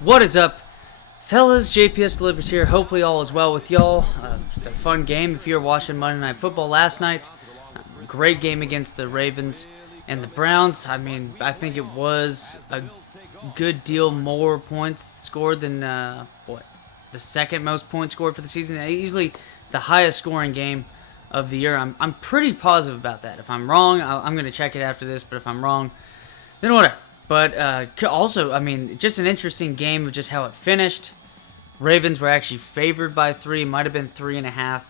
What is up, fellas? JPS Delivers here. Hopefully all is well with y'all. It's a fun game. If you were watching Monday Night Football last night, great game against the Ravens and the Browns. I mean, I think it was a good deal more points scored than, the second most points scored for the season. Easily the highest scoring game of the year. I'm pretty positive about that. If I'm wrong, I'm going to check it after this, but if I'm wrong, then whatever. But also, I mean, just an interesting game of just how it finished. Ravens were actually favored by 3, might have been 3.5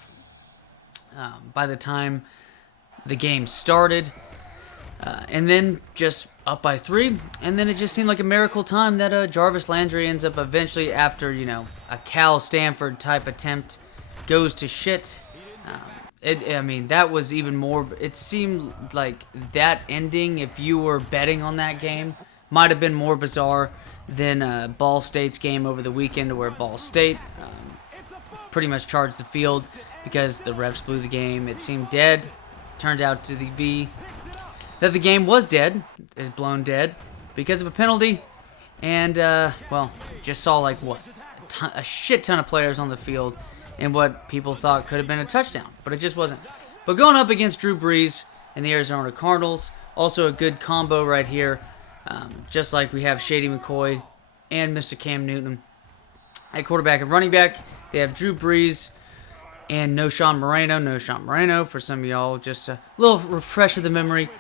by the time the game started. And then just up by 3. And then it just seemed like a miracle time that Jarvis Landry ends up eventually, after, a Cal Stanford type attempt, goes to shit. That was even more. It seemed like that ending, if you were betting on that game, might have been more bizarre than Ball State's game over the weekend, where Ball State pretty much charged the field because the refs blew the game. It seemed dead. Turned out to be that the game was dead. It was blown dead because of a penalty. And, just saw a shit ton of players on the field in what people thought could have been a touchdown, but it just wasn't. But going up against Drew Brees and the Arizona Cardinals, also a good combo right here. Just like we have Shady McCoy and Mr. Cam Newton at quarterback and running back. They have Drew Brees and No Sean Moreno, for some of y'all, just a little refresh of the memory.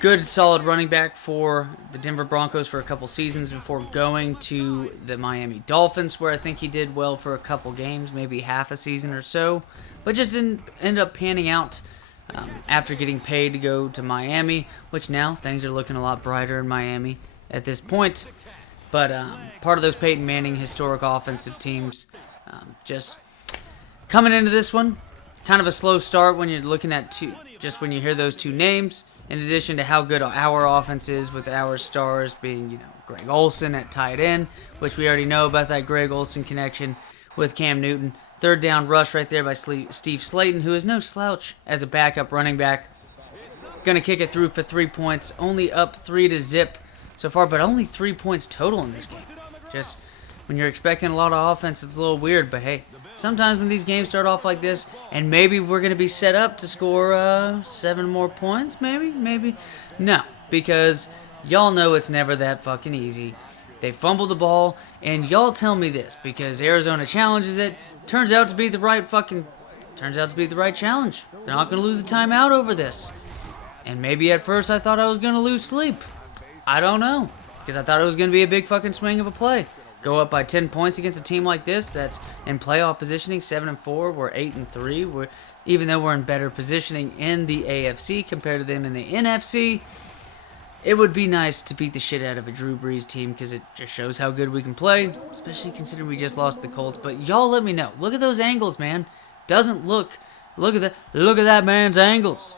Good, solid running back for the Denver Broncos for a couple seasons before going to the Miami Dolphins, where I think he did well for a couple games, maybe half a season or so, but just didn't end up panning out after getting paid to go to Miami, which now things are looking a lot brighter in Miami at this point. But part of those Peyton Manning historic offensive teams, just coming into this one, kind of a slow start when you're looking at when you hear those two names. In addition to how good our offense is, with our stars being, Greg Olsen at tight end, which we already know about that Greg Olsen connection with Cam Newton. Third down rush right there by Steve Slayton, who is no slouch as a backup running back. Going to kick it through for 3 points. Only up 3-0 so far, but only 3 points total in this game. Just when you're expecting a lot of offense, it's a little weird, but hey, sometimes when these games start off like this, and maybe we're going to be set up to score 7 more points, maybe. No, because y'all know it's never that fucking easy. They fumble the ball, and y'all tell me this, because Arizona challenges it, turns out to be the right challenge. They're not going to lose a timeout over this. And maybe at first I thought I was going to lose sleep. I don't know, because I thought it was going to be a big fucking swing of a play. Go up by 10 points against a team like this that's in playoff positioning, 7-4. We're 8-3. Even though we're in better positioning in the AFC compared to them in the NFC, it would be nice to beat the shit out of a Drew Brees team, because it just shows how good we can play, especially considering we just lost the Colts. But y'all let me know. Look at those angles, man. Look at that man's angles.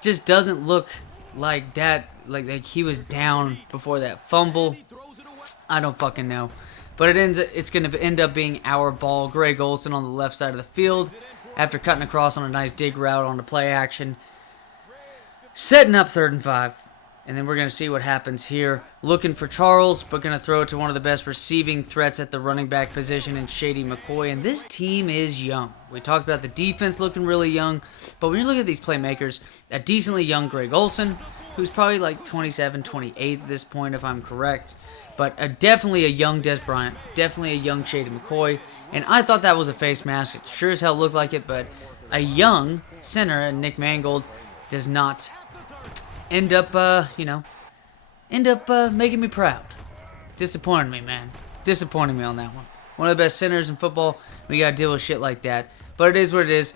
Just doesn't look like that, like he was down before that fumble. I don't fucking know. But it's going to end up being our ball. Greg Olsen on the left side of the field after cutting across on a nice dig route on the play action. Setting up 3rd and 5. And then we're going to see what happens here. Looking for Charles, but going to throw it to one of the best receiving threats at the running back position in Shady McCoy. And this team is young. We talked about the defense looking really young. But when you look at these playmakers, a decently young Greg Olsen, who's probably like 27, 28 at this point, if I'm correct. But definitely a young Des Bryant. Definitely a young Shady McCoy. And I thought that was a face mask. It sure as hell looked like it. But a young center, and Nick Mangold, does not end up making me proud. Disappointing me, man. Disappointing me on that one. One of the best centers in football. We got to deal with shit like that. But it is what it is,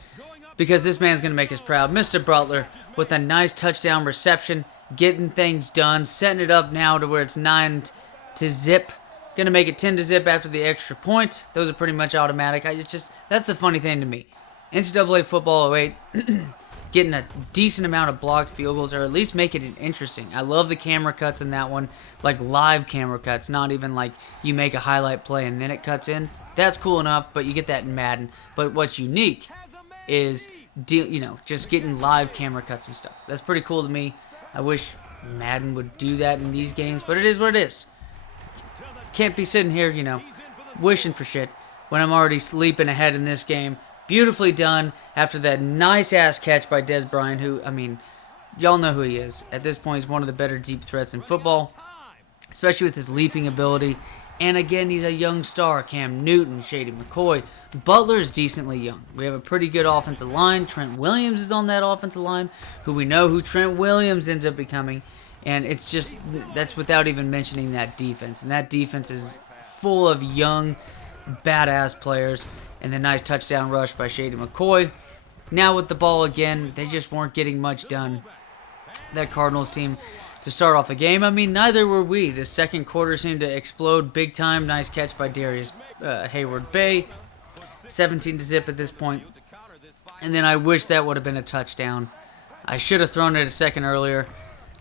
because this man's going to make us proud. Mr. Butler with a nice touchdown reception, getting things done, setting it up now to where it's 9-0. Going to make it 10-0 after the extra point. Those are pretty much automatic. That's the funny thing to me. NCAA football 08, getting a decent amount of blocked field goals, or at least making it interesting. I love the camera cuts in that one, like live camera cuts, not even like you make a highlight play and then it cuts in. That's cool enough, but you get that in Madden. But what's unique is, just getting live camera cuts and stuff. That's pretty cool to me. I wish Madden would do that in these games, but it is what it is. can't be sitting here, wishing for shit when I'm already sleeping ahead in this game. Beautifully done after that nice-ass catch by Des Bryant, who, y'all know who he is. At this point, he's one of the better deep threats in football, especially with his leaping ability. And again, he's a young star. Cam Newton, Shady McCoy. Butler's decently young. We have a pretty good offensive line. Trent Williams is on that offensive line, who we know who Trent Williams ends up becoming. And it's just, that's without even mentioning that defense. And that defense is full of young, badass players. And the nice touchdown rush by Shady McCoy. Now with the ball again, they just weren't getting much done. That Cardinals team to start off the game. Neither were we. The second quarter seemed to explode big time. Nice catch by Darius Hayward-Bay. 17-0 at this point. And then I wish that would have been a touchdown. I should have thrown it a second earlier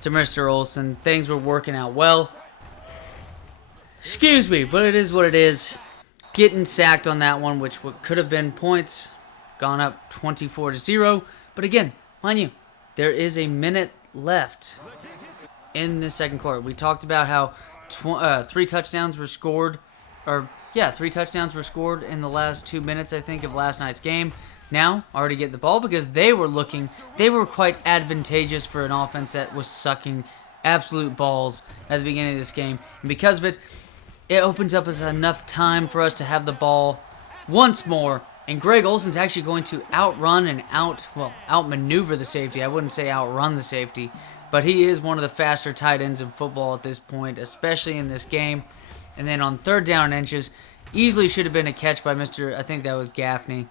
to Mr. Olsen. Things were working out well. Excuse me, but it is what it is. Getting sacked on that one, which could have been points, gone up 24-0. But again, mind you, there is a minute left in the second quarter. We talked about how 3 touchdowns were scored, three touchdowns were scored in the last 2 minutes, I think, of last night's game. Now, already get the ball because they were quite advantageous for an offense that was sucking absolute balls at the beginning of this game. And because of it, it opens up us enough time for us to have the ball once more. And Greg Olsen's actually going to outrun and outmaneuver the safety. I wouldn't say outrun the safety, but he is one of the faster tight ends in football at this point, especially in this game. And then on 3rd down and inches, easily should have been a catch by I think that was Gaffney.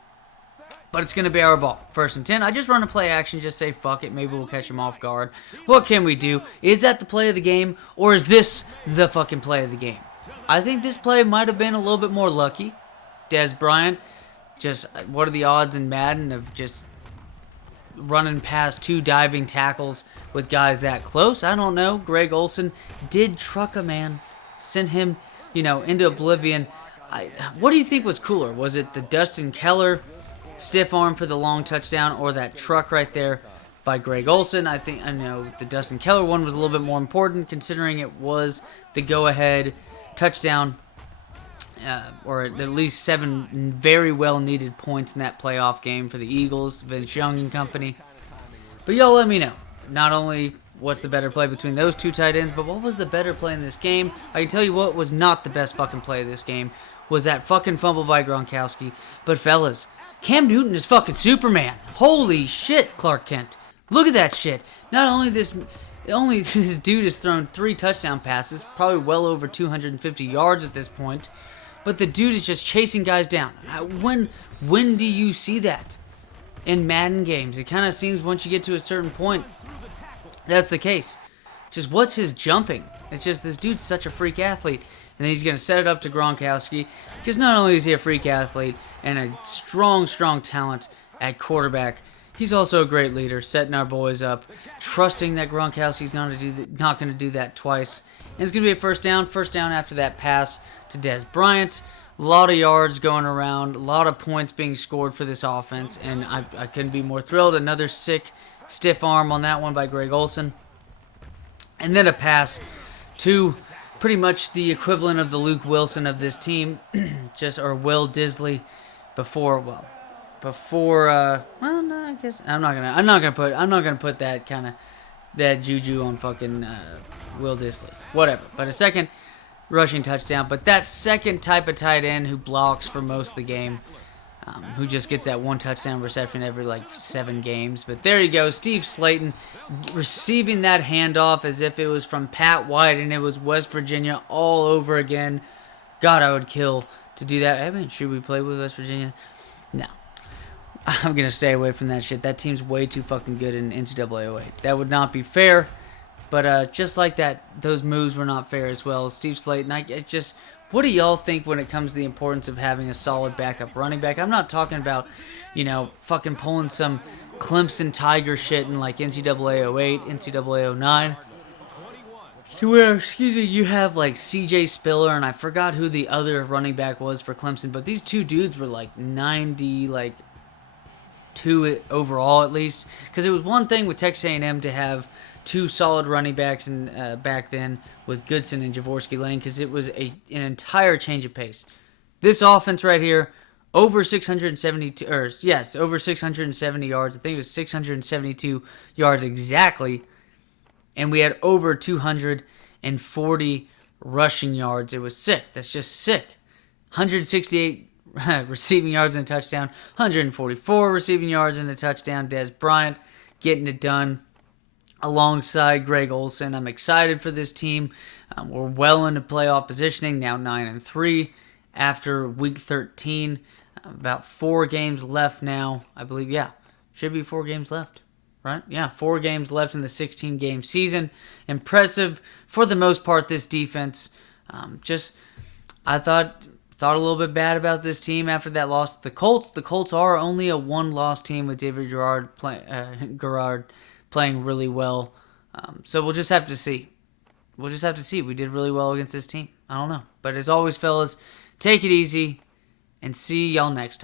But it's going to be our ball. 1st and 10. I just run a play action, just say fuck it. Maybe we'll catch him off guard. What can we do? Is that the play of the game, or is this the fucking play of the game? I think this play might have been a little bit more lucky. Des Bryant, just what are the odds in Madden of just running past 2 diving tackles with guys that close? I don't know. Greg Olsen did truck a man. Sent him, into oblivion. What do you think was cooler? Was it the Dustin Keller stiff arm for the long touchdown or that truck right there by Greg Olsen? I know the Dustin Keller one was a little bit more important considering it was the go-ahead touchdown, or at least 7 very well-needed points in that playoff game for the Eagles, Vince Young and company. But y'all let me know, not only what's the better play between those 2 tight ends, but what was the better play in this game? I can tell you what was not the best fucking play of this game was that fucking fumble by Gronkowski. But fellas, Cam Newton is fucking Superman. Holy shit, Clark Kent. Look at that shit. Not only this dude has thrown 3 touchdown passes, probably well over 250 yards at this point, but the dude is just chasing guys down. When do you see that in Madden games? It kind of seems once you get to a certain point, that's the case. Just what's his jumping? It's just this dude's such a freak athlete. And then he's going to set it up to Gronkowski, because not only is he a freak athlete and a strong, strong talent at quarterback, he's also a great leader, setting our boys up, trusting that Gronkowski's not going to do that twice. And it's going to be a first down after that pass to Des Bryant. A lot of yards going around, a lot of points being scored for this offense, and I couldn't be more thrilled. Another sick, stiff arm on that one by Greg Olsen. And then a pass to pretty much the equivalent of the Luke Wilson of this team, or Will Disley I guess I'm not gonna put that juju on fucking Will Disley. Whatever. But a second rushing touchdown. But that second type of tight end who blocks for most of the game, who just gets that 1 touchdown reception every 7 games. But there you go, Steve Slayton receiving that handoff as if it was from Pat White and it was West Virginia all over again. God, I would kill to do that. Should we play with West Virginia? No. I'm going to stay away from that shit. That team's way too fucking good in NCAA 08. That would not be fair. But just like that, those moves were not fair as well. Steve Slayton, what do y'all think when it comes to the importance of having a solid backup running back? I'm not talking about, fucking pulling some Clemson Tiger shit in NCAA 08, NCAA 09. To where, you have CJ Spiller, and I forgot who the other running back was for Clemson, but these 2 dudes were 90, to it overall, at least, because it was one thing with Texas A&M to have two solid running backs and back then with Goodson and Jaworski Lane, because it was an entire change of pace. This offense right here, over 672, over 670 yards. I think it was 672 yards exactly, and we had over 240 rushing yards. It was sick. That's just sick. 168 receiving yards and a touchdown, 144 receiving yards and a touchdown. Des Bryant getting it done alongside Greg Olsen. I'm excited for this team. We're well into playoff positioning, now 9-3 after week 13. About 4 games left now, I believe. Yeah, should be 4 games left, right? Yeah, 4 games left in the 16-game season. Impressive for the most part, this defense. I thought a little bit bad about this team after that loss to the Colts. The Colts are only a 1-loss team with David Garrard playing really well. So we'll just have to see. We did really well against this team. I don't know. But as always, fellas, take it easy and see y'all next time.